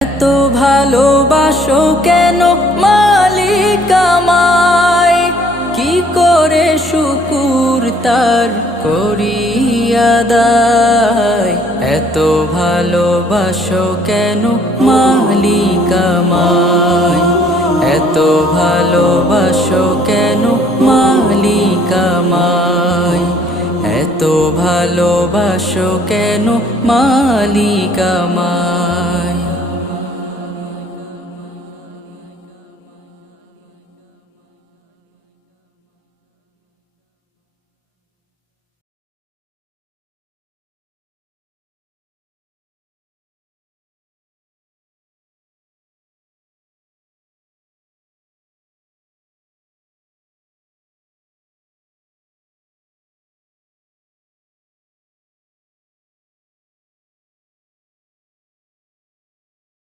এত ভালোবাসো কেন মালিক আমায়? কি করে শুকুর তার করিয়াদায় এত ভালোবাসো কেন মালিক আমায়? এত ভালোবাসো কেন মালিক আমায়? এত ভালোবাসো কেন মালিক আমায়?